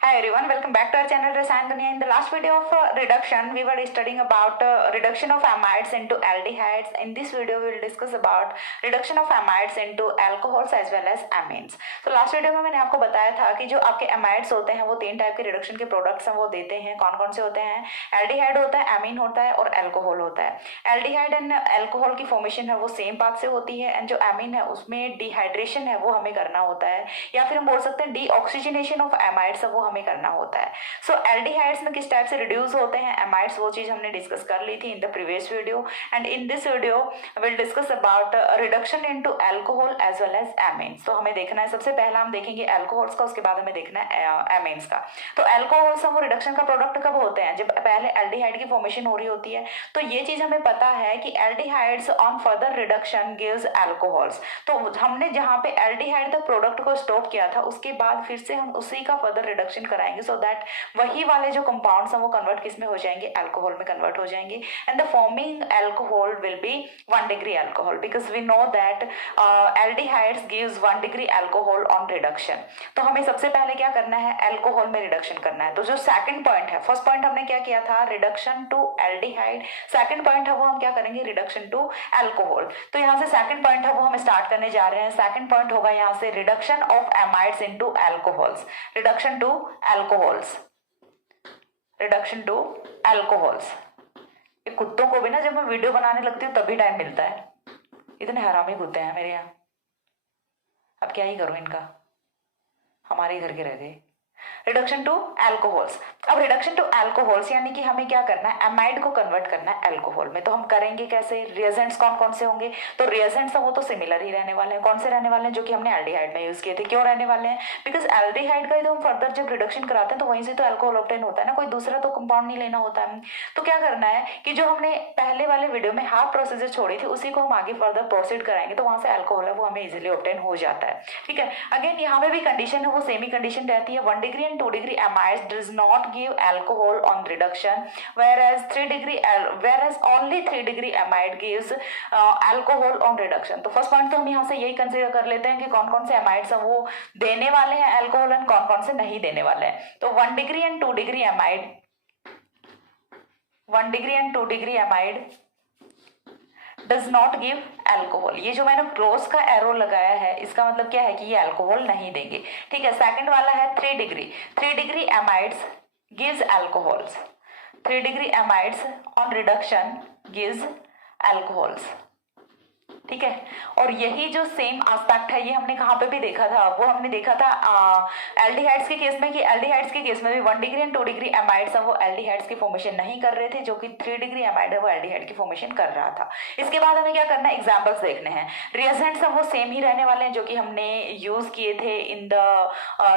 Hi everyone, welcome back to our channel Rasayan Dunia. In the last video of reduction, we were studying about reduction of amides into aldehydes. In this video, we will discuss about reduction of amides into alcohols as well as amines. तो last video में मैंने आपको बताया था कि जो आपके amides होते हैं वो तीन टाइप के रिडक्शन के प्रोडक्ट्स हैं वो देते हैं। कौन कौन से होते हैं? एल्डिहाइड होता है, एमीन होता है और एल्कोहल होता है। एल्डिहाइड एंड एल्कोहल की फॉर्मेशन है वो सेम पाथ से होती है एंड जो एमीन है उसमें डिहाइड्रेशन है वो हमें करना होता है, या फिर हम बोल सकते हैं डीऑक्सीजनेशन ऑफ एमाइड्स वो हमें करना होता है। सो एल्डिहाइड्स में किस टाइप से रिड्यूस होते हैं एमाइड्स, वो चीज हमने डिस्कस कर ली थी in the previous video. And in this video will discuss about reduction into alcohol as well as amines. तो हमें देखना है, सबसे पहला हम देखेंगे अल्कोहल्स का, उसके बाद हमें देखना है एमीन्स का। तो अल्कोहल्स वो रिडक्शन का प्रोडक्ट कब होते हैं? जब पहले एल्डिहाइड की फॉर्मेशन हो रही होती है। तो ये चीज हमें पता है कि aldehydes on further reduction gives alcohols. तो हमने जहाँ पे एल्डिहाइड तक प्रोडक्ट को स्टॉप किया था उसके बाद फिर से हम उसी का फर्दर रिडक्शन कराएंगे, सो दैट वही वाले जो कंपाउंड्स हैं वो कन्वर्ट किस में हो जाएंगे? अल्कोहल में कन्वर्ट हो जाएंगे। And the forming alcohol will be 1 degree alcohol, because we know that aldehydes gives 1 degree alcohol on reduction. तो हमें सबसे पहले क्या करना है? अल्कोहल में रिडक्शन करना है। तो जो सेकंड पॉइंट है, फर्स्ट पॉइंट हमने क्या किया था? Reduction to aldehyde. Second point है वो हम क्या करेंगे? Reduction to alcohol. तो यहाँ से सेकंड पॉइंट है वो हम स्टार्ट करने जा रहे हैं। सेकंड पॉइंट होगा यहाँ से reduction of amides into alcohols. Reduction to alcohols, reduction to alcohols. ये कुत्तों को भी ना जब मैं वीडियो बनाने लगती हूँ तभी टाइम मिलता है, इतने हरामी कुत्ते हैं मेरे यहाँ। अब क्या ही करूं इनका, हमारे घर के रह गए। Reduction to alcohols. अब रिडक्शन टू अल्कोहल्स यानी कि हमें क्या करना है? एमाइड को कन्वर्ट करना है अल्कोहल में। तो हम करेंगे कैसे? रिएजेंट्स कौन कौन से होंगे? तो रिएजेंट्स वो तो सिमिलर ही रहने वाले हैं। कौन से रहने वाले हैं? जो कि हमने एल्डिहाइड में यूज किए थे। क्यों रहने वाले हैं? बिकॉज एल्डिहाइड का ही तो हम फर्दर जब रिडक्शन कराते हैं तो वहीं से तो अल्कोहल ऑब्टेन होता है ना, कोई दूसरा तो कंपाउंड नहीं लेना होता है। तो क्या करना है कि जो हमने पहले वाले वीडियो में हाफ प्रोसीजर छोड़ी थी उसी को हम आगे फर्दर प्रोसीड कराएंगे, तो वहां से अल्कोहल है वो हमें इजिली ऑब्टेन हो जाता है। ठीक है, अगेन यहाँ पे भी कंडीशन है वो सेम ही कंडीशन रहती है। 1 degree and 2 degree amides does not give alcohol on reduction, whereas only 3 degree amide gives alcohol on reduction। तो फर्स्ट पॉइंट तो हम यहाँ से यही कंसीडर कर लेते हैं कि कौन कौन से अमाइड्स हैं वो देने वाले हैं अल्कोहल एंड कौन कौन से नहीं देने वाले हैं। तो 1 degree and 2 degree amide, 1 degree and 2 degree amide does not give alcohol. ये जो मैंने क्रॉस का एरो लगाया है इसका मतलब क्या है कि ये अल्कोहल नहीं देंगे। ठीक है, सेकंड वाला है 3 degree. 3 degree amides gives alcohols. 3 degree amides on reduction gives alcohols. ठीक है, और यही जो सेम एस्पेक्ट है ये हमने कहाँ पे भी देखा था? वो हमने देखा था एल्डिहाइड्स के केस में, कि एल्डिहाइड्स के केस में भी 1 डिग्री एंड 2 डिग्री एमाइड्स है वो एल्डिहाइड्स की फॉर्मेशन नहीं कर रहे थे, जो कि 3 डिग्री एमाइड है वो एल्डिहाइड की फॉर्मेशन कर रहा था। इसके बाद हमें क्या करना है? एग्जाम्पल्स देखने हैं। रिएजेंट्स है वो सेम ही रहने वाले हैं जो कि हमने यूज किए थे in the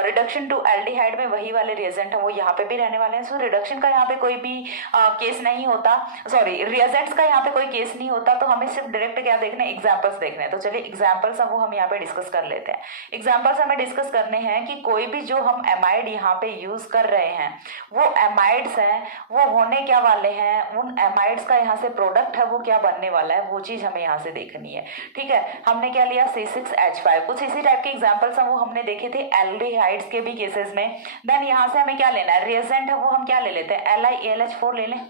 reduction to aldehyde में, वही वाले रिएजेंट है वो यहाँ पे भी रहने वाले हैं। सो रिडक्शन का यहाँ पे कोई भी केस नहीं होता, सॉरी रिएजेंट्स का यहाँ पे कोई केस नहीं होता। तो हमें सिर्फ डायरेक्ट क्या देखना है? एग्जाम्पल्स देखने हैं। तो चलिए एग्जाम्पल्स वो हम यहाँ पे डिस्कस कर लेते हैं। एग्जाम्पल्स हमें डिस्कस करने हैं कि कोई भी जो हम एमाइड यहाँ पे यूज कर रहे हैं वो एमाइड्स हैं वो होने क्या वाले हैं, उन एमाइड्स का यहाँ से प्रोडक्ट है वो क्या बनने वाला है, वो चीज हमें यहाँ से देखनी है। ठीक है, हमने क्या लिया? C6H5। कुछ इसी टाइप के एग्जाम्पल्स वो हमने देखे थे एल्डिहाइड्स के भी केसेस में। देन यहाँ से हमें क्या लेना है? रिएजेंट है वो हम क्या ले लेते हैं? LiAlH4 ले लें,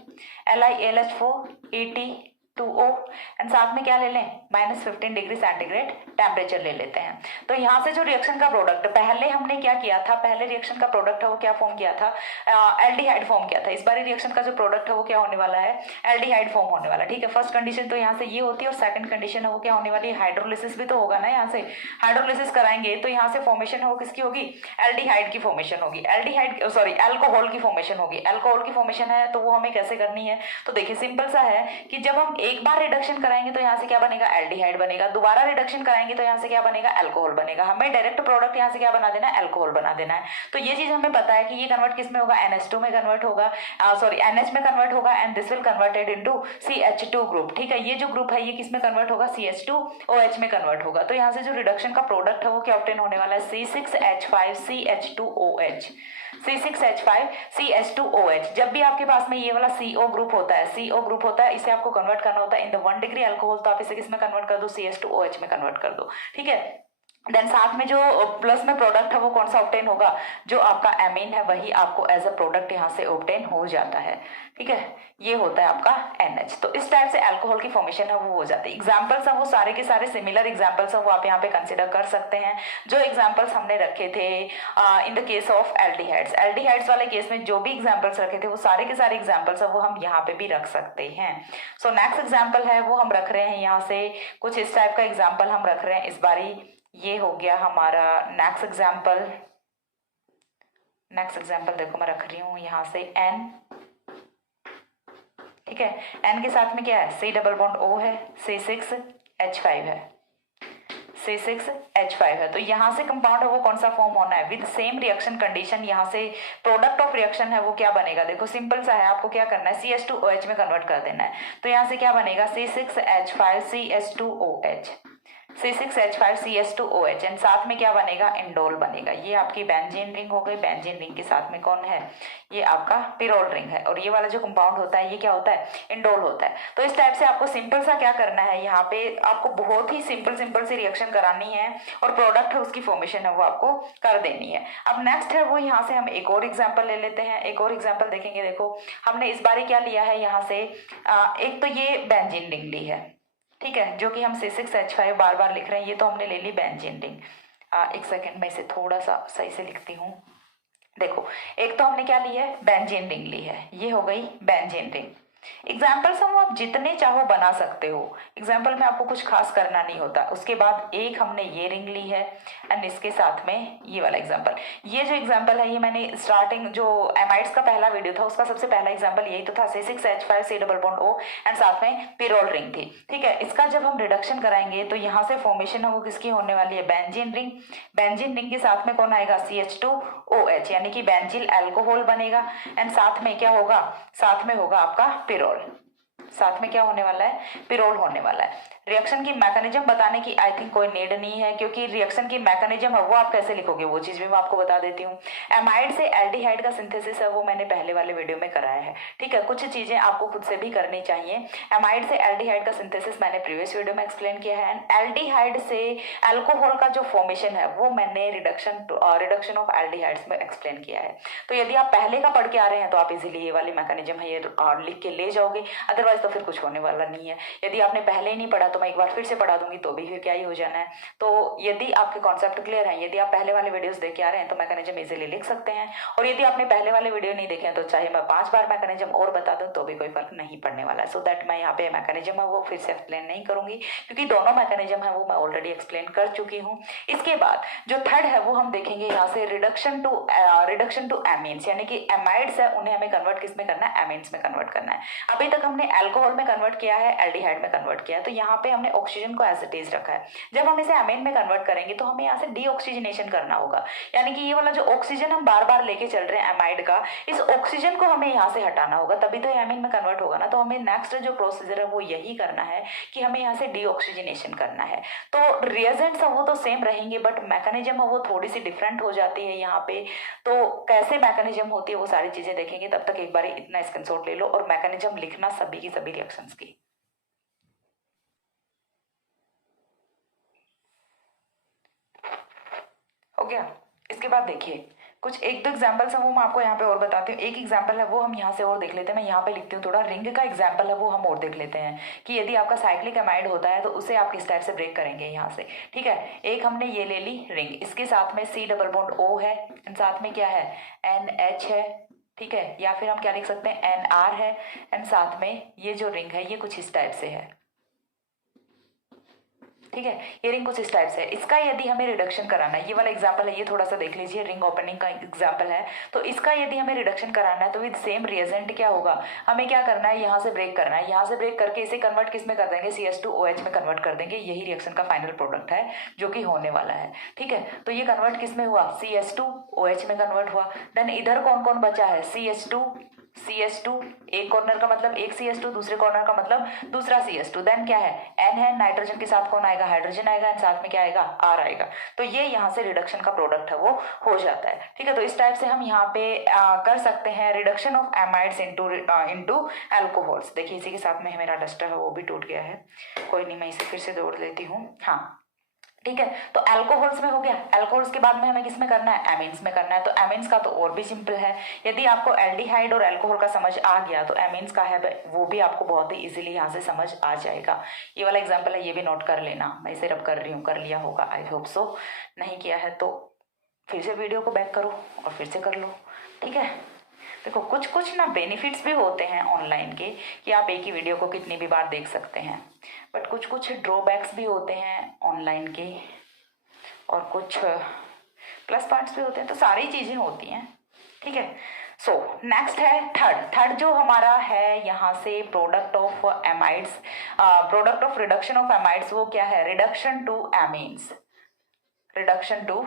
LiAlH4 AT2O, एंड साथ में क्या ले लें? -15 डिग्री सेंटीग्रेड टेम्परेचर ले लेते हैं। तो यहाँ से जो रिएक्शन का प्रोडक्ट पहले हमने क्या किया था? पहले रिएक्शन का प्रोडक्ट है वो क्या फॉर्म किया था? एल्डिहाइड फॉर्म किया था। इस बार रिएक्शन का जो प्रोडक्ट है वो क्या होने वाला है? एल्डिहाइड फॉर्म होने वाला। ठीक है, फर्स्ट कंडीशन तो यहाँ से ये होती है और सेकंड कंडीशन है वो क्या होने वाली है? हाइड्रोलिसिस भी तो होगा ना। यहाँ से हाइड्रोलिसिस कराएंगे तो यहाँ से फॉर्मेशन है वो किसकी होगी? एल्डिहाइड की फॉर्मेशन होगी। एल्डिहाइड सॉरी अल्कोहल की फॉर्मेशन होगी। अल्कोहल की फॉर्मेशन है तो वो हमें कैसे करनी है? तो देखिए सिंपल सा है कि जब हम एक बार रिडक्शन कराएंगे तो यहाँ से क्या बनेगा? एल्डिहाइड बनेगा। दोबारा रिडक्शन कराएंगे तो यहाँ से क्या बनेगा? अल्कोहल बनेगा। हमें डायरेक्ट प्रोडक्ट यहाँ से क्या बना देना है? अल्कोहल बना देना है। तो ये चीज हमें पता है कि ये कन्वर्ट किस में होगा? NH2 में कन्वर्ट होगा, सॉरी NH में कन्वर्ट होगा and this will converted into CH2 group. ठीक है, ये जो ग्रुप है ये किस में कन्वर्ट होगा? CH2OH में कन्वर्ट होगा। तो यहाँ से जो रिडक्शन का प्रोडक्ट है वो क्या ऑब्टेन होने वाला है? C6H5CH2OH। C6H5CH2OH। जब भी आपके पास में ये वाला CO ग्रुप होता है, CO ग्रुप होता है, इसे आपको कन्वर्ट करना होता है इन द 1 डिग्री अल्कोहल। तो आप इसे किस में कन्वर्ट कर दो? CH2OH में कन्वर्ट कर दो। ठीक है, देन साथ में जो प्लस में प्रोडक्ट है वो कौन सा ऑब्टेन होगा, जो आपका एमीन है वही आपको एज अ प्रोडक्ट यहाँ से ऑब्टेन हो जाता है। ठीक है, ये होता है आपका NH। तो इस टाइप से अल्कोहल की फॉर्मेशन है वो हो जाती है। एग्जाम्पल्स है वो सारे के सारे सिमिलर एग्जाम्पल्स है वो आप यहाँ पे कंसिडर कर सकते हैं। जो एग्जाम्पल्स हमने रखे थे in the case of aldehydes, aldehydes वाले केस में जो भी एग्जाम्पल्स रखे थे वो सारे के सारे एग्जाम्पल्स है वो हम यहाँ पे भी रख सकते हैं। सो नेक्स्ट एग्जाम्पल है वो हम रख रहे हैं यहाँ से कुछ इस टाइप का एग्जाम्पल हम रख रहे हैं इस बारी। ये हो गया हमारा नेक्स्ट एग्जाम्पल। नेक्स्ट एग्जाम्पल देखो मैं रख रही हूं यहां से N। ठीक है, N के साथ में क्या है, C डबल बॉन्ड O है, C6H5 है, C6H5 है। तो यहाँ से कंपाउंड है वो कौन सा फॉर्म होना है, विद सेम रिएक्शन कंडीशन। यहाँ से प्रोडक्ट ऑफ रिएक्शन है वो क्या बनेगा, देखो सिंपल सा है, आपको क्या करना है CH2OH में कन्वर्ट कर देना है। तो यहाँ से क्या बनेगा C6H5CH2OH, C6H5CH2OH एंड साथ में क्या बनेगा, इंडोल बनेगा। ये आपकी बेंजीन रिंग हो गई। बेंजीन रिंग के साथ में कौन है, ये आपका पिरोल रिंग है। और ये वाला जो कंपाउंड होता है ये क्या होता है, इंडोल होता है। तो इस टाइप से आपको सिंपल सा क्या करना है, यहाँ पे आपको बहुत ही सिंपल सी रिएक्शन करानी है और प्रोडक्ट है उसकी फॉर्मेशन है वो आपको कर देनी है। अब नेक्स्ट है वो यहाँ से हम एक और एग्जाम्पल ले लेते हैं। एक और एग्जाम्पल देखेंगे। देखो हमने इस बार क्या लिया है यहाँ से एक तो ये बेंजीन रिंग ली है, ठीक है, जो कि हम C6H5 बार बार लिख रहे हैं, ये तो हमने ले ली बेंजीन रिंग। एक सेकेंड में इसे थोड़ा सा सही से लिखती हूँ। देखो एक तो हमने क्या ली है, बेंजीन रिंग ली है, ये हो गई बेंजीन रिंग। एग्जाम्पल्स हम आप जितने चाहो बना सकते हो, एग्जाम्पल में आपको कुछ खास करना नहीं होता। उसके बाद एक हमने ये रिंग ली है एंड इसके साथ में ये वाला एग्जाम्पल। ये जो एग्जाम्पल है ये मैंने स्टार्टिंग जो एमाइड्स का पहला वीडियो था उसका सबसे पहला एग्जाम्पल यही तो था, C6H5C double bond O and साथ में पिरोल रिंग थी। ठीक है, इसका जब हम रिडक्शन कराएंगे तो यहाँ से फॉर्मेशन है वो किसकी होने वाली है, बेंजीन रिंग। बेंजीन रिंग के साथ में कौन आएगा, CH2OH यानी कि बेंजील अल्कोहल बनेगा एंड साथ में क्या होगा, साथ में होगा आपका पिरोल। साथ में क्या होने वाला है, पिरोल होने वाला है। रिएक्शन की मैकेनिज्म बताने की आई थिंक कोई नीड नहीं है, क्योंकि रिएक्शन की मैकेनिज्म है वो आप कैसे लिखोगे वो चीज भी मैं आपको बता देती हूँ। एमाइड से एल्डिहाइड का सिंथेसिस है वो मैंने पहले वाले वीडियो में कराया है। ठीक है, कुछ चीजें आपको खुद से भी करनी चाहिए। एमाइड से एल्डिहाइड का सिंथेसिस मैंने प्रीवियस वीडियो में एक्सप्लेन किया है एंड एल्डिहाइड से अल्कोहल का जो फॉर्मेशन है वो मैंने रिडक्शन ऑफ एल्डिहाइड्स में एक्सप्लेन किया है। तो यदि आप पहले का पढ़ के आ रहे हैं तो आप इजीली ये वाली मैकेनिज्म है ये लिख के ले जाओगे, अदरवाइज तो फिर कुछ होने वाला नहीं है। यदि आपने पहले ही नहीं पढ़ा तो मैं एक बार फिर से पढ़ा दूंगी तो भी फिर क्या ही हो जाना है। तो यदि आपके कॉन्सेप्ट क्लियर है, यदि आप पहले वाले वीडियोस देख के आ रहे हैं तो मैकेनिज्म इजीली लिख सकते हैं। और यदि आपने पहले वाले वीडियो नहीं देखे हैं तो चाहे मैं 5 बार मैकेनिज्म और बता दूं तो भी कोई फर्क नहीं पड़ने वाला है। सो दैट मैं यहाँ पे मैकेनिज्म है वो फिर से एक्सप्लेन नहीं करूंगी, क्योंकि दोनों मैकेनिज्म है वो मैं ऑलरेडी एक्सप्लेन कर चुकी हूँ। इसके बाद जो थर्ड है वो हम देखेंगे यहाँ से रिडक्शन टू एमीन्स, यानी कि एमाइड्स है उन्हें हमें कन्वर्ट किस में करना है, एमीन्स में कन्वर्ट करना है। अभी तक हमने अल्कोहल में कन्वर्ट किया है, एल्डिहाइड में कन्वर्ट किया है, तो यहाँ पे हमने ऑक्सीजन को एज इट इज रखा है। जब हम इसे एमीन में कन्वर्ट करेंगे तो हमें यहाँ से डीऑक्सीजनेशन करना होगा, यानी कि ये वाला जो ऑक्सीजन हम बार बार लेके चल रहे हैं एमाइड का, इस ऑक्सीजन को हमें यहाँ से हटाना होगा, तभी तो एमीन में कन्वर्ट होगा ना। तो हमें नेक्स्ट जो प्रोसीजर है वो यही करना है कि हमें यहाँ से डीऑक्सीजनेशन करना है। तो रिएजेंट्स वो तो सेम रहेंगे बट मैकेनिज्म वो थोड़ी सी डिफरेंट हो जाती है यहाँ पे। तो कैसे मैकेनिज्म होती है वो सारी चीजें देखेंगे, तब तक एक बार इतना स्क्रीनशॉट ले लो और मैकेनिज्म लिखना सभी की सभी रिएक्शंस की। हो गया। इसके बाद देखिए कुछ एक दो एग्जाम्पल्स हैं वो मैं आपको यहाँ पे और बताती हूँ। एक एग्जाम्पल है वो हम यहाँ से और देख लेते हैं, मैं यहाँ पे लिखती हूँ थोड़ा। रिंग का एग्जाम्पल है वो हम और देख लेते हैं कि यदि आपका साइक्लिक एमाइड होता है तो उसे आप किस टाइप से ब्रेक करेंगे यहाँ से। ठीक है, एक हमने ये ले ली रिंग, इसके साथ में C डबल बॉन्ड O है एंड साथ में क्या है NH है। ठीक है, या फिर हम क्या लिख सकते हैं NR है एंड साथ में ये जो रिंग है ये कुछ इस टाइप से है। ठीक है, ये रिंग कुछ इस टाइप से है। इसका यदि हमें रिडक्शन कराना है, ये वाला एग्जांपल है ये थोड़ा सा देख लीजिए, रिंग ओपनिंग का एग्जांपल है। तो इसका यदि हमें रिडक्शन कराना है तो विद सेम रिएजेंट क्या होगा, हमें क्या करना है, यहाँ से ब्रेक करना है। यहाँ से ब्रेक करके इसे कन्वर्ट किस में कर देंगे, CH2OH में कन्वर्ट कर देंगे। यही रिएक्शन का फाइनल प्रोडक्ट है जो कि होने वाला है। ठीक है, तो ये कन्वर्ट किस में हुआ, CH2OH में कन्वर्ट हुआ। देन इधर कौन कौन बचा है, CH2 एक कॉर्नर का मतलब एक CH2, दूसरे कॉर्नर का मतलब दूसरा CH2। देन क्या है N है, नाइट्रोजन के साथ कौन आएगा, हाइड्रोजन आएगा एंड साथ में क्या आएगा, R आएगा। तो ये यहाँ से रिडक्शन का प्रोडक्ट है वो हो जाता है। ठीक है, तो इस टाइप से हम यहाँ पे कर सकते हैं reduction of amides into alcohols. देखिए इसी के साथ में मेरा डस्टर है वो भी टूट गया है, कोई नहीं मैं इसे फिर से जोड़ लेती हूँ। हाँ, ठीक है। तो अल्कोहल्स में हो गया, अल्कोहल्स के बाद में हमें किसमें करना है, एमीन्स में करना है। तो एमीन्स का तो और भी सिंपल है, यदि आपको एल्डिहाइड और अल्कोहल का समझ आ गया तो एमीन्स का है वो भी आपको बहुत ही इजीली यहाँ से समझ आ जाएगा। ये वाला एग्जाम्पल है, ये भी नोट कर लेना, मैं इसे रब कर रही हूँ, कर लिया होगा आई होप सो, नहीं किया है तो फिर से वीडियो को बैक करो और फिर से कर लो, ठीक है। देखो कुछ कुछ ना बेनिफिट्स भी होते हैं ऑनलाइन के कि आप एक ही वीडियो को कितनी भी बार देख सकते हैं, बट कुछ कुछ ड्रॉबैक्स भी होते हैं ऑनलाइन के और कुछ प्लस पॉइंट्स भी होते हैं, तो सारी चीज़ें होती हैं, ठीक है। सो नेक्स्ट है थर्ड जो हमारा है यहाँ से product of amides, product of reduction of amides, वो क्या है, reduction to amines, reduction to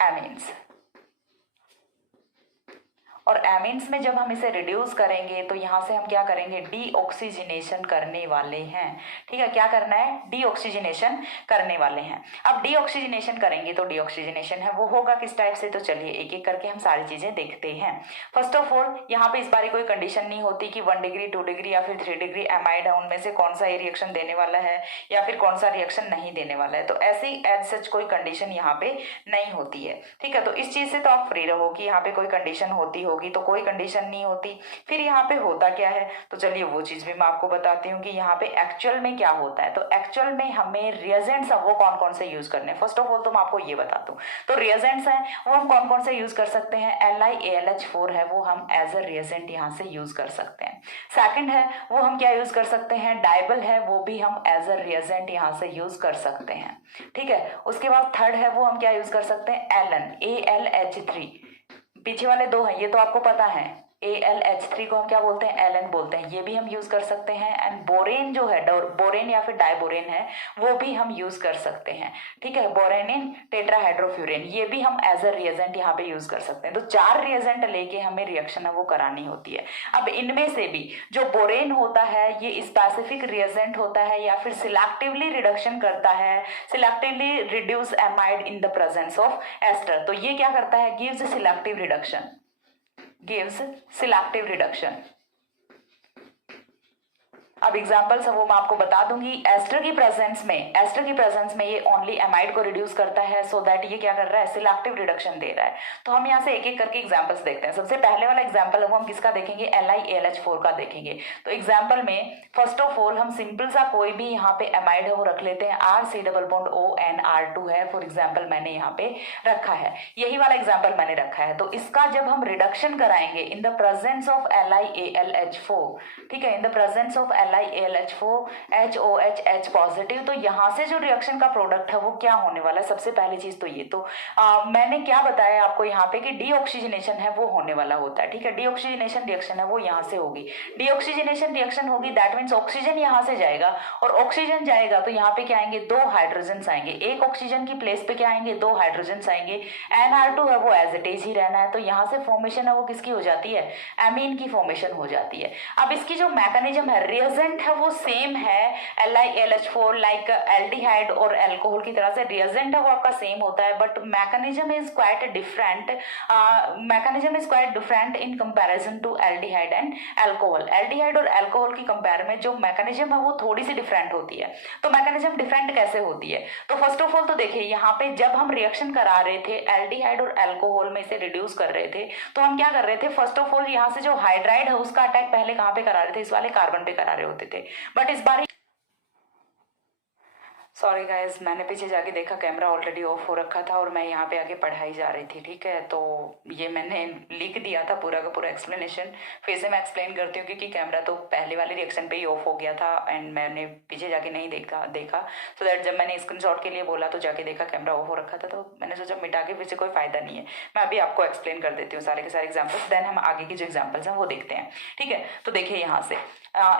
amines. और एमीन्स में जब हम इसे रिड्यूस करेंगे तो यहाँ से हम क्या करेंगे, डीऑक्सीजनेशन करने वाले हैं, ठीक है। क्या करना है, डीऑक्सीजनेशन करने वाले हैं। अब डीऑक्सीजनेशन करेंगे तो डीऑक्सीजनेशन है वो होगा किस टाइप से, तो चलिए एक एक करके हम सारी चीजें देखते हैं। फर्स्ट ऑफ ऑल यहाँ पे इस बार कोई कंडीशन नहीं होती कि 1 डिग्री 2 डिग्री या फिर 3 डिग्री एमाइड है, उनमें से कौन सा ये रिएक्शन देने वाला है या फिर कौन सा रिएक्शन नहीं देने वाला है, तो ऐसी एज सच कोई कंडीशन यहाँ पे नहीं होती है, ठीक है। तो इस चीज से तो आप फ्री रहो कि यहाँ पे कोई कंडीशन होती होगी तो कोई कंडीशन नहीं होती। फिर यहाँ पे होता क्या है, तो चलिए वो चीज भी मैं आपको बताती हूँ कि यहाँ पे एक्चुअल में क्या होता है। तो एक्चुअल में हमें रिएजेंट्स वो कौन कौन से यूज करने हैं, फर्स्ट ऑफ ऑल तो मैं आपको ये बता दूं, तो रिएजेंट्स हैं वो हम कौन कौन से यूज कर सकते हैं, LiAlH4 है वो हम एज अ रिएजेंट यहाँ से यूज कर सकते हैं। सेकंड है वो हम क्या यूज कर सकते हैं, डाइबल है वो भी हम एज अ रिएजेंट यहाँ से यूज कर सकते हैं, ठीक है। उसके बाद थर्ड है वो हम क्या यूज कर सकते हैं, एलन AlH3, पीछे वाले दो हैं ये तो आपको पता है, AlH3 को हम क्या बोलते हैं, एलन बोलते हैं, ये भी हम यूज कर सकते हैं। एंड बोरेन जो है, बोरेन या फिर डाइबोरेन है वो भी हम यूज कर सकते हैं, ठीक है। बोरेनिन टेट्राहाइड्रोफ्यूरेन ये भी हम एज अ रिएजेंट यहाँ पे यूज कर सकते हैं। तो 4 रिएजेंट लेके हमें रिएक्शन है वो करानी होती है। अब इनमें से भी जो बोरेन होता है ये स्पेसिफिक रिएजेंट होता है या फिर सिलेक्टिवली रिडक्शन करता है, selectively reduce amide in the presence of ester. तो ये क्या करता है, gives selective reduction, gives selective reduction। अब एग्जांपल्स है वो मैं आपको बता दूंगी। एस्टर की प्रेजेंस में ये ओनली एमाइड को रिड्यूस करता है, सो दैट ये क्या कर रहा है, सिलेक्टिव रिडक्शन दे रहा है। तो हम यहाँ से एक एक करके एग्जांपल्स देखते हैं। सबसे पहले वाला एग्जांपल है वो हम किसका देखेंगे, LiAlH4 का देखेंगे। तो एग्जांपल में फर्स्ट ऑफ ऑल हम सिंपल सा कोई भी यहाँ पे एमाइड है वो रख लेते हैं, RC+ONR2 है फॉर एग्जाम्पल मैंने यहाँ पे रखा है, यही वाला एग्जाम्पल मैंने रखा है। तो इसका जब हम रिडक्शन कराएंगे इन द प्रेजेंस ऑफ LiAlH4, ठीक है, in the presence of LiAlH4 HOH positive, तो यहाँ से जो रिएक्शन का प्रोडक्ट है वो क्या होने वाला है। सबसे पहली चीज तो ये तो मैंने क्या बताया आपको यहाँ पे कि डीऑक्सीजनेशन है वो होने वाला होता है, ठीक है। डीऑक्सीजनेशन रिएक्शन है वो यहाँ से होगी, डीऑक्सीजनेशन रिएक्शन होगी, दैट मीन्स ऑक्सीजन यहाँ से जाएगा और ऑक्सीजन जाएगा तो यहाँ पे क्या आएंगे, 2 हाइड्रोजन आएंगे, एक ऑक्सीजन की प्लेस पे क्या आएंगे, 2 हाइड्रोजन आएंगे। NR2 है वो एज इट इज ही रहना है, तो यहाँ से फॉर्मेशन है वो किसकी हो जाती है, एमीन की फॉर्मेशन हो जाती है। अब इसकी जो मैकेनिज्म है, रिएजेंट है वो सेम है, LiAlH4 लाइक एल्डिहाइड और अल्कोहल की तरह से रिएजेंट है वो आपका सेम होता है, but mechanism is quite different, in comparison to aldehyde and alcohol. Aldehyde और अल्कोहल की कंपेयर में जो मैकेनिज्म है वो थोड़ी सी डिफरेंट होती है। तो मैकेनिज्म डिफरेंट कैसे होती है, तो फर्स्ट ऑफ ऑल तो देखिए यहाँ पे जब हम रिएक्शन करा रहे थे एल्डिहाइड और अल्कोहल में से रिड्यूस कर रहे थे, तो हम क्या कर रहे थे, फर्स्ट ऑफ ऑल यहाँ से जो हाइड्राइड है उसका अटैक पहले कहाँ पे करा रहे थे, इस वाले कार्बन पे करा रहे होते थे, बट इस बार सॉरी गाइज मैंने पीछे जाके देखा कैमरा ऑलरेडी ऑफ हो रखा था और मैं यहाँ पे आगे पढ़ाई जा रही थी, ठीक है। तो ये मैंने लिख दिया था पूरा का पूरा एक्सप्लेनेशन, फिर से मैं एक्सप्लेन करती हूँ क्योंकि कैमरा तो पहले वाले रिएक्शन पे ही ऑफ हो गया था एंड मैंने पीछे जाके नहीं देखा सो दैट जब मैंने स्क्रीनशॉट के लिए बोला तो जाके देखा कैमरा ऑफ हो रखा था, तो मैंने सोचा मिटा के फिर से कोई फायदा नहीं है, मैं अभी आपको एक्सप्लेन कर देती हूँ सारे के सारे एग्जाम्पल्स, देन हम आगे की जो एग्जाम्पल्स हैं वो देखते हैं, ठीक है। तो देखिए यहाँ से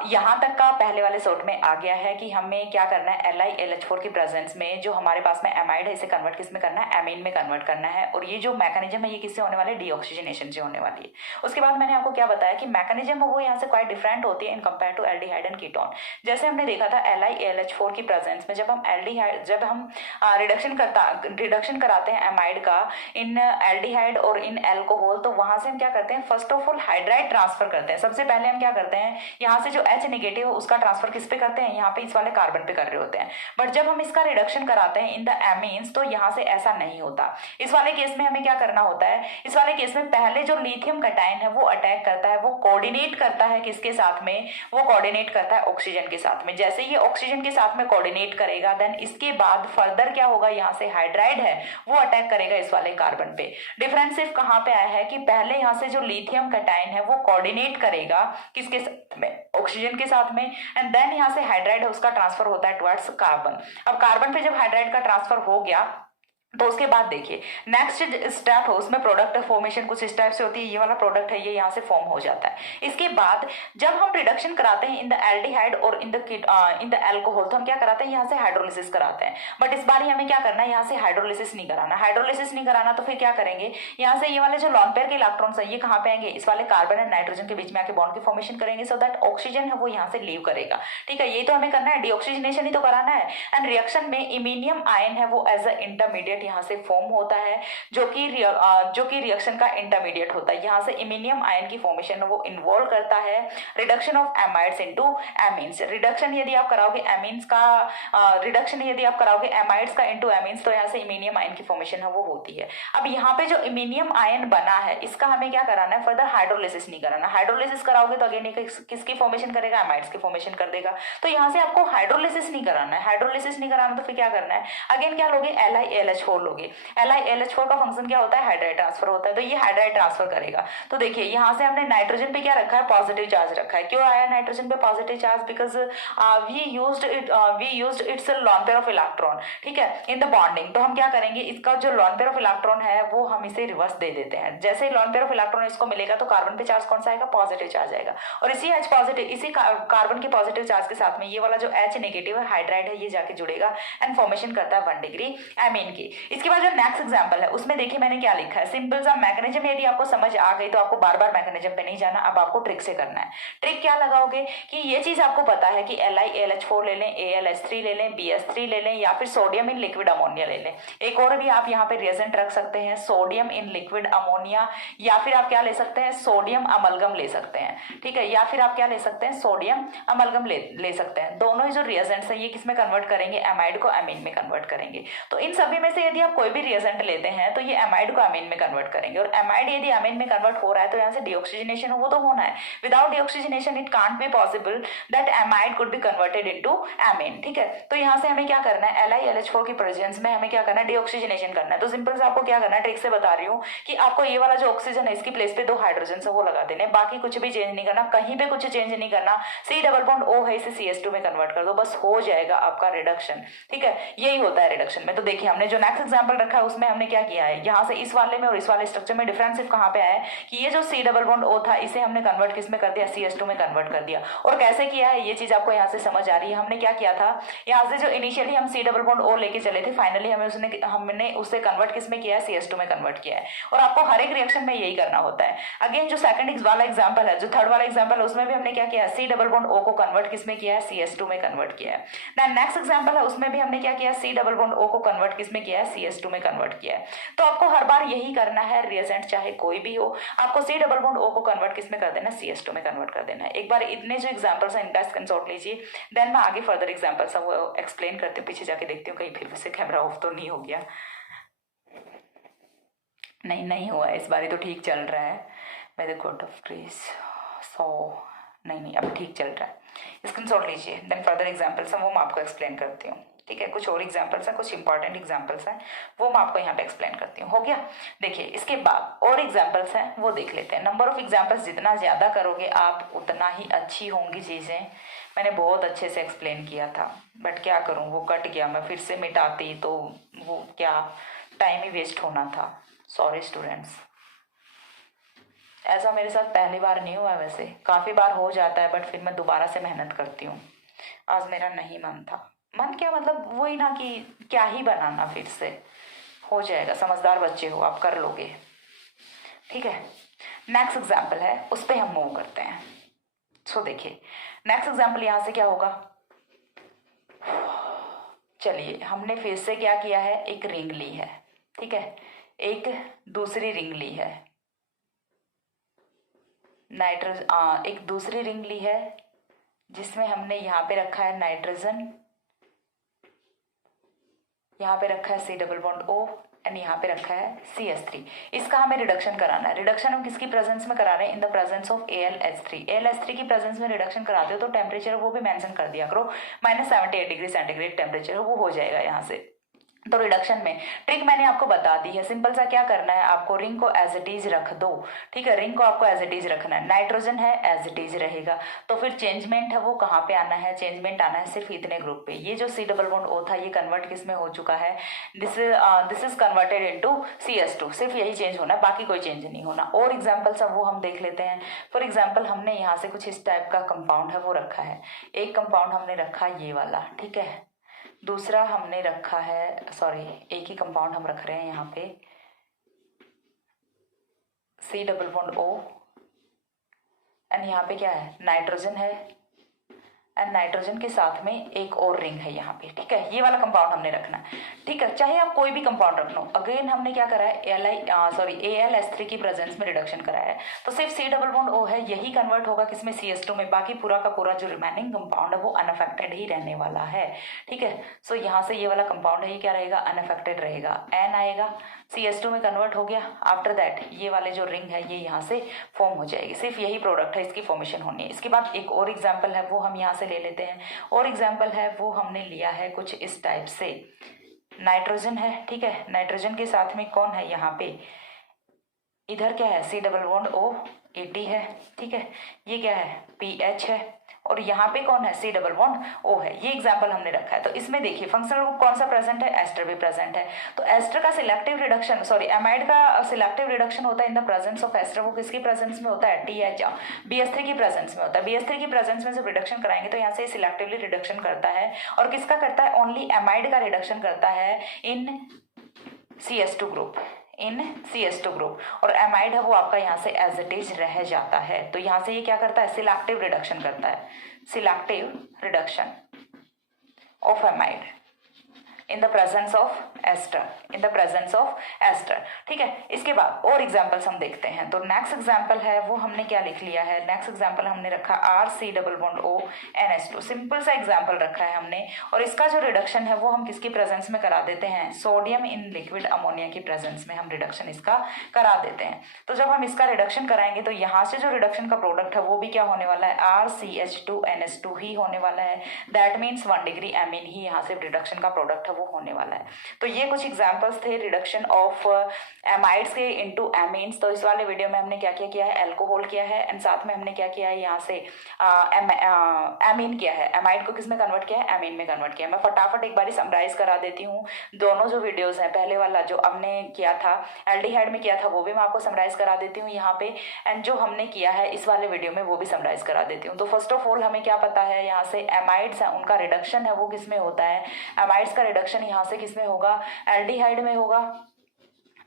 यहाँ तक का पहले वाले शॉट में आ गया है कि हमें क्या करना है, LiAlH4 की प्रेजेंस में जो हमारे पास में एमाइड है इसे कन्वर्ट किस में करना है, एमीन में कन्वर्ट करना है, और ये जो मैकेनिज्म है ये किससे होने वाली है, डीऑक्सीजनेशन से होने वाली है। उसके बाद मैंने आपको क्या बताया कि मैकेनिज्म वो यहाँ से क्वाइट डिफरेंट होती है in compare to aldehyde and ketone. जैसे हमने देखा था LiAlH4 की प्रेजेंस में जब हम रिडक्शन कराते हैं एमाइड का इन एल्डिहाइड और इन एल्कोहल, तो वहां से हम क्या करते हैं, first of all hydride transfer करते हैं। सबसे पहले हम क्या करते हैं, यहाँ से जो H नेगेटिव है उसका ट्रांसफर किस पे करते हैं, यहाँ पे इस वाले कार्बन पे कर रहे होते हैं, बट बट जब हम इसका रिडक्शन कराते हैं इन द एमीन्स तो यहाँ से ऐसा नहीं होता। इस वाले केस में हमें क्या करना होता है, इस वाले केस में पहले जो लिथियम कटायन है वो अटैक करता है, वो कोऑर्डिनेट करता है किसके साथ में, वो कोऑर्डिनेट करता है ऑक्सीजन के साथ में। जैसे ये ऑक्सीजन के साथ में कोऑर्डिनेट करेगा देन इसके बाद फर्दर क्या होगा, यहाँ से हाइड्राइड है वो अटैक करेगा इस वाले कार्बन पे। डिफरेंस सिर्फ कहाँ पे आया है कि पहले यहाँ से जो लिथियम कटायन है वो कोऑर्डिनेट करेगा किसके साथ में, ऑक्सीजन के साथ में, एंड देन यहाँ से हाइड्राइड है उसका ट्रांसफर होता है टुवर्ड्स कार्बन। अब कार्बन पे जब हाइड्राइड का ट्रांसफर हो गया तो उसके बाद देखिए नेक्स्ट स्टेप है उसमें प्रोडक्ट फॉर्मेशन कुछ इस टाइप से होती है, ये वाला प्रोडक्ट है ये यहाँ से फॉर्म हो जाता है। इसके बाद जब हम रिडक्शन कराते हैं इन द एल्डिहाइड और इन द एल्कोहल तो हम क्या कराते हैं, यहाँ से हाइड्रोलिसिस कराते हैं। बट इस बार हमें क्या करना है, यहाँ से हाइड्रोलिसिस नहीं कराना। हाइड्रोलिसिस नहीं कराना तो फिर क्या करेंगे, यहाँ से ये वाले जो लॉन पेयर के इलेक्ट्रॉन्स है ये कहाँ पे आएंगे, इस वाले कार्बन एंड नाइट्रोजन के बीच में आके बॉन्ड की फॉर्मेशन करेंगे सो दैट ऑक्सीजन है वो यहाँ से लीव करेगा। ठीक है, ये तो हमें करना है, डीऑक्सीजनेशन ही तो कराना है। एंड रिएक्शन में इमीनियम आयन है वो एज अ इंटरमीडिएट यहाँ से फॉर्म होता है जो कि रिएक्शन का इंटरमीडिएट होता है। यहाँ से इमीनियम आयन की फॉर्मेशन वो इन्वॉल्व करता है reduction of amides into amines. Reduction यदि आप कराओगे एमीन्स का रिडक्शन यदि आप कराओगे एमाइड्स का इनटू एमीन्स तो यहाँ से इमीनियम आयन की फॉर्मेशन है वो होती है। अब यहाँ पे जो इमीनियम आयन बना है इसका हमें क्या कराना है, फर्दर हाइड्रोलिसिस नहीं कराना। हाइड्रोलिसिस कराओगे तो अगेन किसकी फॉर्मेशन करेगा, एमाइड्स की फॉर्मेशन कर देगा। तो यहाँ से आपको हाइड्रोलिसिस नहीं कराना है। हाइड्रोलिसिस नहीं कराना तो फिर क्या करना है, अगेन क्या लोगे, LiAlH4 लोगे। LiAlH4 का फंक्शन क्या होता है, हाइड्राइड ट्रांसफर होता है, तो ये हाइड्राइड ट्रांसफर करेगा। तो देखिए यहाँ से हमने नाइट्रोजन पे क्या रखा है, पॉजिटिव चार्ज रखा है। क्यों आया नाइट्रोजन पे positive charge, because we used its lone pair of electron, ठीक है, इन द बॉन्डिंग। तो हम क्या करेंगे, इसका जो लॉन पेयर ऑफ इलेक्ट्रॉन है वो हम इसे रिवर्स दे देते हैं। जैसे ही लॉन पेयर ऑफ इलेक्ट्रॉन इसको मिलेगा तो कार्बन पे चार्ज कौन सा आएगा, पॉजिटिव चार्ज आएगा। और इसी H पॉजिटिव, इसी कार्बन के पॉजिटिव चार्ज के साथ में ये वाला जो H नेगेटिव है हाइड्राइड है ये जाके जुड़ेगा एंड फॉर्मेशन करता है 1 डिग्री एमीन की। इसके बाद जो नेक्स्ट एग्जांपल है उसमें देखिए मैंने क्या लिखा है, सिंपल सा मैकेनिज्म। यदि आपको समझ आ गई तो आपको बार बार मैकेनिज्म पे नहीं जाना, अब आपको ट्रिक से करना है। ट्रिक क्या लगाओगे कि ये चीज आपको पता है कि LiAlH4 ले लें, AlH3 ले लें, BS3 ले लें या फिर सोडियम इन लिक्विड अमोनिया ले लें। एक और भी आप यहाँ पे रिएजेंट रख सकते हैं, सोडियम इन लिक्विड अमोनिया, या फिर आप क्या ले सकते हैं, सोडियम अमलगम ले सकते हैं। ठीक है, या फिर आप क्या ले सकते हैं, सोडियम अमलगम ले सकते हैं। दोनों ही जो रिएजेंट्स हैं ये किसमें कन्वर्ट करेंगे, एमाइड को अमीन में कन्वर्ट करेंगे। तो इन सभी में से यदि आप कोई भी रिएजेंट लेते हैं तो ये एमाइड को अमीन में कन्वर्ट करेंगे। और एमाइड यदि अमीन में कन्वर्ट हो रहा है तो यहाँ से डीऑक्सीजनेशन वो तो होना है। Without deoxygenation it can't be possible that amide could be converted into amine. ठीक है, तो यहाँ से हमें क्या करना है, LiAlH4 की प्रेजेंस में हमें क्या करना है, डीऑक्सीजनेशन करना है। तो सिंपल से आपको क्या करना है, ट्रिक से बता रही हूँ कि आपको ये वाला जो ऑक्सीजन है इसकी प्लेस पे 2 हाइड्रोजन है वो लगा देने, बाकी कुछ भी चेंज नहीं करना, कहीं पे कुछ चेंज नहीं करना। C डबल बॉन्ड O है इसे CS2 में कन्वर्ट कर दो, बस हो जाएगा आपका रिडक्शन। ठीक है, यही होता है रिडक्शन में। तो देखिए हमने जो नेक्स्ट एग्जांपल रखा है उसमें हमने क्या किया है, यहाँ से इस वाले में और इस वाले स्ट्रक्चर में डिफरेंस सिर्फ कहाँ पे आया है कि ये जो C डबल बॉन्ड O था इसे हमने कन्वर्ट किस में कर दिया, CS2 में कन्वर्ट कर दिया। और कैसे किया है ये चीज आपको यहाँ से समझ आ रही है। हमने क्या किया था, यहाँ से जो इनिशियली हम C डबल बॉन्ड O लेके चले थे, फाइनली हमने उसे कन्वर्ट किस में किया है, CS2 में कन्वर्ट किया है। और आपको हर एक रिएक्शन में यही करना होता है। अगेन जो सेकंड वाला एग्जांपल है, जो थर्ड वाला एग्जांपल है उसमें भी हमने क्या किया है, C डबल बॉन्ड O को कन्वर्ट किस में किया है, CS2 में कन्वर्ट किया है। देन नेक्स्ट एग्जांपल है उसमें भी हमने क्या किया, C डबल बॉन्ड O को कन्वर्ट किस में किया है, CS2 में कन्वर्ट किया है। तो आपको हर बार यही करना है, रिएजेंट चाहे कोई भी हो, आपको C डबल बॉन्ड O को कन्वर्ट किस में कर देना, CS2 में कन्वर्ट कर देना है। एक बार इतने जो एग्जांपल्स हैं इनका स्क्रीनशॉट लीजिए, देन मैं आगे फर्दर एग्जांपल्स वो एक्सप्लेन करती हूँ। पीछे जाके देखती हूँ कहीं फिर से कैमरा ऑफ तो नहीं हो गया। नहीं हुआ है, इस बार तो ठीक चल रहा है। By the god of grace. So नहीं अब ठीक चल रहा है। स्क्रीनशॉट लीजिए, देन फर्दर एग्जांपल्स हैं वो मैं आपको एक्सप्लेन करती हूँ। ठीक है, कुछ और एग्जांपल्स हैं, कुछ इंपॉर्टेंट एग्जांपल्स हैं वो मैं आपको यहाँ पे एक्सप्लेन करती हूँ। हो गया, देखिए इसके बाद और एग्जांपल्स हैं वो देख लेते हैं। नंबर ऑफ एग्जांपल्स जितना ज़्यादा करोगे आप उतना ही अच्छी होंगी चीज़ें। मैंने बहुत अच्छे से एक्सप्लेन किया था बट क्या करूँ वो कट गया, मैं फिर से मिटाती तो वो क्या टाइम ही वेस्ट होना था। सॉरी स्टूडेंट्स, ऐसा मेरे साथ पहली बार नहीं हुआ, वैसे काफ़ी बार हो जाता है बट फिर मैं दोबारा से मेहनत करती हूँ। आज मेरा नहीं मन था। मन क्या मतलब वही ना कि क्या ही बनाना, फिर से हो जाएगा। समझदार बच्चे हो आप, कर लोगे। ठीक है, नेक्स्ट एग्जाम्पल है उस पर हम मूव करते हैं। सो देखिए नेक्स्ट एग्जाम्पल यहाँ से क्या होगा, चलिए हमने फिर से क्या किया है, एक रिंग ली है। ठीक है, एक दूसरी रिंग ली है, एक दूसरी रिंग ली है जिसमें हमने यहाँ पे रखा है नाइट्रोजन यहाँ पे रखा है C double bond O and यहाँ पे रखा है CH3। इसका हमें रिडक्शन कराना है। रिडक्शन हम किसकी प्रेजेंस में करा रहे हैं? इन the presence of AlH3। AlH3 की प्रेजेंस में रिडक्शन कराते हो तो टेम्परेचर वो भी मेंशन कर दिया करो, -78 डिग्री सेंटीग्रेड टेम्परेचर वो हो जाएगा यहाँ से। तो रिडक्शन में ट्रिक मैंने आपको बता दी है। सिंपल सा क्या करना है, आपको रिंग को एज इट इज रख दो। ठीक है, रिंग को आपको एज इट इज रखना है। नाइट्रोजन है एज इट इज रहेगा। तो फिर चेंजमेंट है वो कहाँ पे आना है? चेंजमेंट आना है सिर्फ इतने ग्रुप पे। ये जो सी डबल बॉन्ड O था ये कन्वर्ट किस में हो चुका है? This is converted into CH2। सिर्फ यही चेंज होना है, बाकी कोई चेंज नहीं होना। और एग्जाम्पल सब वो हम देख लेते हैं। फॉर एग्जाम्पल हमने यहाँ से कुछ इस टाइप का कंपाउंड है वो रखा है। एक कंपाउंड हमने रखा ये वाला, ठीक है। दूसरा हमने रखा है, सॉरी एक ही कंपाउंड हम रख रहे हैं यहाँ पे, C double bond O and यहाँ पे क्या है? नाइट्रोजन है एंड नाइट्रोजन के साथ में एक और रिंग है यहाँ पे। ठीक है, ये वाला कंपाउंड हमने रखना है। ठीक है, चाहे आप कोई भी कंपाउंड रख लो। अगेन हमने क्या करा है? AlH3 की प्रेजेंस में रिडक्शन कराया है। तो सिर्फ सी डबल बॉन्ड O है, यही कन्वर्ट होगा किसमें? CH2 में। बाकी पूरा का पूरा जो रिमेनिंग कंपाउंड है वो अनअफेक्टेड ही रहने वाला है। ठीक है, सो यहाँ से ये वाला कंपाउंड है ये क्या रहेगा? अनअफेक्टेड रहेगा। N आएगा, CH2 में कन्वर्ट हो गया। आफ्टर दैट ये वाले जो रिंग है ये यहाँ से फॉर्म हो जाएगी। सिर्फ यही प्रोडक्ट है, इसकी फॉर्मेशन होनी है। इसके बाद एक और एग्जाम्पल है वो हम यहाँ से ले लेते हैं। और एग्जाम्पल है वो हमने लिया है कुछ इस टाइप से। नाइट्रोजन है, ठीक है। नाइट्रोजन के साथ में कौन है यहाँ पे? इधर क्या है? C double bond O AT है, ठीक है। ये क्या है? PH है। और यहाँ पे कौन है? सी डबल बॉन्ड O है। ये एग्जाम्पल हमने रखा है। तो इसमें देखिए फंक्शनल ग्रुप कौन सा प्रेजेंट है? एस्टर भी प्रेजेंट है। तो एस्टर का सिलेक्टिव रिडक्शन, सॉरी एमाइड का सिलेक्टिव रिडक्शन होता है in the presence of ester. वो किसकी प्रेजेंस में होता है? BH3 की प्रेजेंस में होता है। BH3 की प्रेजेंस में जब रिडक्शन कराएंगे तो यहाँ से सिलेक्टिवली रिडक्शन करता है। और किसका करता है? ओनली एमाइड का रिडक्शन करता है इन CH2 ग्रुप, इन CH2 ग्रुप। और एमाइड है वो आपका यहाँ से एज इट इज रह जाता है। तो यहाँ से ये क्या करता है? सिलेक्टिव रिडक्शन करता है। Selective reduction of amide in the presence of ester, in the presence of ester. ठीक है, इसके बाद और एग्जांपल्स हम देखते हैं। तो नेक्स्ट एग्जांपल है वो हमने क्या लिख लिया है? नेक्स्ट एग्जांपल हमने रखा RC double bond O NH2। Simple सा एग्जांपल रखा है हमने। और इसका जो रिडक्शन है वो हम किसकी प्रेजेंस में करा देते हैं? सोडियम इन लिक्विड अमोनिया की प्रेजेंस में हम रिडक्शन इसका करा देते हैं। तो जब हम इसका रिडक्शन कराएंगे तो यहाँ से जो रिडक्शन का प्रोडक्ट है वो भी क्या होने वाला है? RCH2NH2 ही होने वाला है। दैट मीन्स 1 डिग्री एमीन ही यहाँ से रिडक्शन का प्रोडक्ट है वो होने वाला है। तो ये कुछ एग्जांपल्स थे रिडक्शन ऑफ एमाइड्स के इनटू एमीन्स। तो इस वाले वीडियो में हमने क्या किया है? अल्कोहल किया है एंड साथ में हमने क्या किया है? यहाँ से एमीन किया है। एमाइड को किसमें कन्वर्ट किया है? एमीन में कन्वर्ट किया है। मैं फटाफट एक बार समराइज करा देती हूँ। दोनों जो वीडियोस हैं, पहले वाला जो हमने किया था एल्डिहाइड में किया था वो भी मैं आपको समराइज करा देती हूँ यहाँ पे, एंड जो हमने किया है इस वाले वीडियो में वो भी समराइज करा देती हूँ। तो फर्स्ट ऑफ ऑल हमें क्या पता है? यहाँ से एमाइड्स हैं उनका रिडक्शन है वो किसमें होता है? एमाइड्स का रिडक्शन यहाँ से किसमें होगा? एल्डिहाइड में होगा,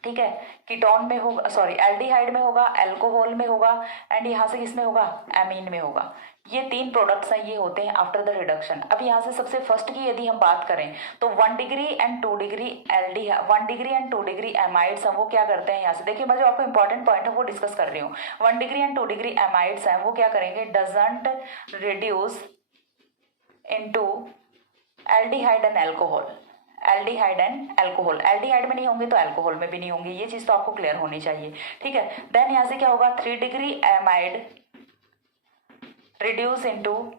ठीक है। कीटोन में होगा, सॉरी एल्डिहाइड में होगा, अल्कोहल में होगा एंड यहाँ से किसमें होगा? एमीन में होगा। ये 3 प्रोडक्ट्स हैं, ये होते हैं आफ्टर द रिडक्शन। अब यहाँ से सबसे फर्स्ट की यदि हम बात करें तो 1 degree and 2 degree 1 degree and 2 degree amides हैं वो क्या करते हैं? यहाँ से देखिए मैं जो आपको इंपॉर्टेंट पॉइंट है वो डिस्कस कर रही हूँ। 1 डिग्री एंड 2 डिग्री एमाइड्स हैं वो क्या करेंगे? Doesn't reduce into aldehyde and alcohol. Aldehyde and alcohol, aldehyde में नहीं होंगे तो अल्कोहल में भी नहीं होंगे। ये चीज तो आपको क्लियर होनी चाहिए, ठीक है। देन यहाँ से क्या होगा? 3 degree amide reduce into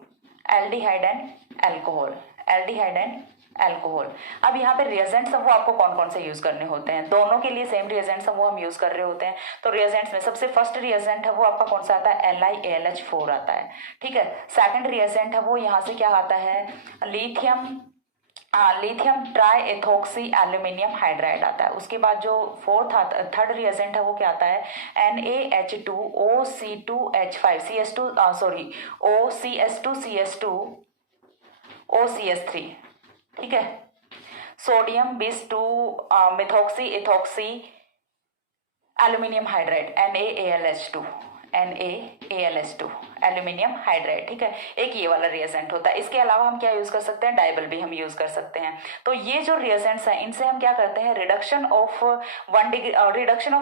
aldehyde and alcohol, aldehyde and alcohol. अब यहाँ पे रिएजेंट्स वो आपको कौन कौन से यूज करने होते हैं? दोनों के लिए सेम रिएजेंट्स वो हम यूज कर रहे होते हैं। तो रिएजेंट्स में सबसे फर्स्ट रिएजेंट है वो आपका कौन सा आता है? LiAlH4 आता है, ठीक है। सेकंड रिएजेंट है वो यहाँ से क्या आता है? Lithium try ethoxy aluminium hydride आता है। उसके बाद जो थर्ड रिएजेंट है वो क्या आता है? NaH2OC2H5 OCS2 ठीक है। सोडियम बिस 2 methoxy ethoxy aluminium hydride NaAlH2 NaAlH2 aluminium hydride, ठीक है, एक ये वाला रिएजेंट होता है। इसके अलावा हम क्या यूज कर सकते हैं, डाइबल भी हम यूज कर सकते हैं। तो ये जो रिएजेंट्स हैं इनसे हम क्या करते हैं, reduction of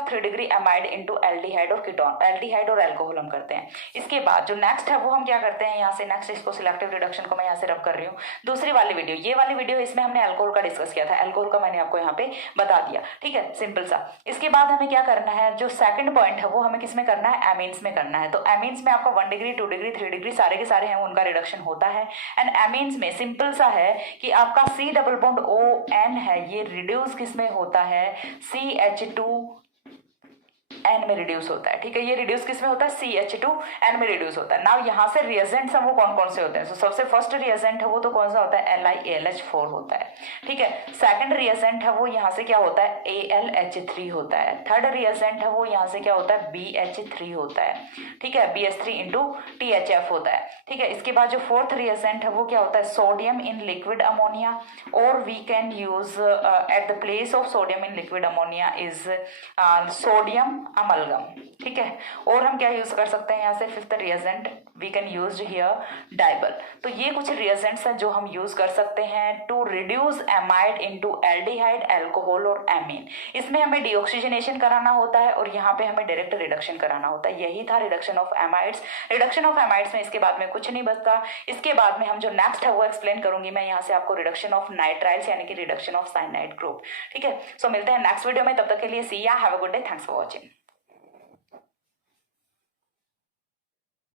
3 degree amide into aldehyde और कीटोन, एल्डिहाइड और एल्कोहल हम करते हैं। इसके बाद जो नेक्स्ट है वो हम क्या करते हैं, यहाँ से नेक्स्ट इसको सिलेक्टिव रिडक्शन को मैं यहाँ से रब कर रही हूँ। दूसरी वाली वीडियो, ये वाली वीडियो, इसमें हमने अल्कोहल का डिस्कस किया था, अल्कोहल का मैंने आपको यहाँ पे बता दिया, ठीक है, सिंपल सा। इसके बाद हमें क्या करना है, जो सेकंड पॉइंट है वो हमें किसमें करना है, एमीन्स में करना है। तो एमीन्स में आपका 1 डिग्री 2 डिग्री 3 डिग्री सारे के सारे हैं उनका रिडक्शन होता है। एंड एमीन्स में सिंपल सा है कि आपका C डबल बॉन्ड ON है, ये रिड्यूस किसमें होता है, CH2N में रिड्यूस होता है, ठीक है, ये रिड्यूस किसमें होता है, CH2N में रिड्यूस होता है। नाउ यहाँ से रिएजेंट्स हैं वो कौन कौन से होते हैं, तो सबसे फर्स्ट रिएजेंट है वो तो कौन सा होता है, LiAlH4 होता है, ठीक है। सेकंड रिएजेंट है वो यहाँ से क्या होता है, AlH3 होता है। थर्ड रिएजेंट है वो यहाँ से क्या होता है, BH3 होता है, ठीक है, BH3 इंटू THF होता है, ठीक है। इसके बाद जो फोर्थ रिएजेंट है वो क्या होता है, सोडियम इन लिक्विड अमोनिया, और we can use at the place of sodium in liquid ammonia is sodium amalgam, ठीक है। और हम क्या यूज कर सकते हैं यहाँ से, fifth reagent we can use here DIBAL. तो ये कुछ रिएजेंट्स हैं जो हम यूज कर सकते हैं to reduce amide into aldehyde, alcohol और एमीन। इसमें हमें डीऑक्सीजनेशन कराना होता है और यहाँ पे हमें डायरेक्ट रिडक्शन कराना होता है। यही था reduction of amides. Reduction of amides में इसके बाद में कुछ नहीं बचता। इसके बाद में हम जो नेक्स्ट है वो एक्सप्लेन करूंगी मैं यहाँ से आपको, रिडक्शन ऑफ नाइट्राइल्स यानी कि रिडक्शन ऑफ साइनाइड ग्रुप, ठीक है। सो मिलते हैं नेक्स्ट वीडियो में, तब तक के लिए सी या, have a good day, thanks for watching.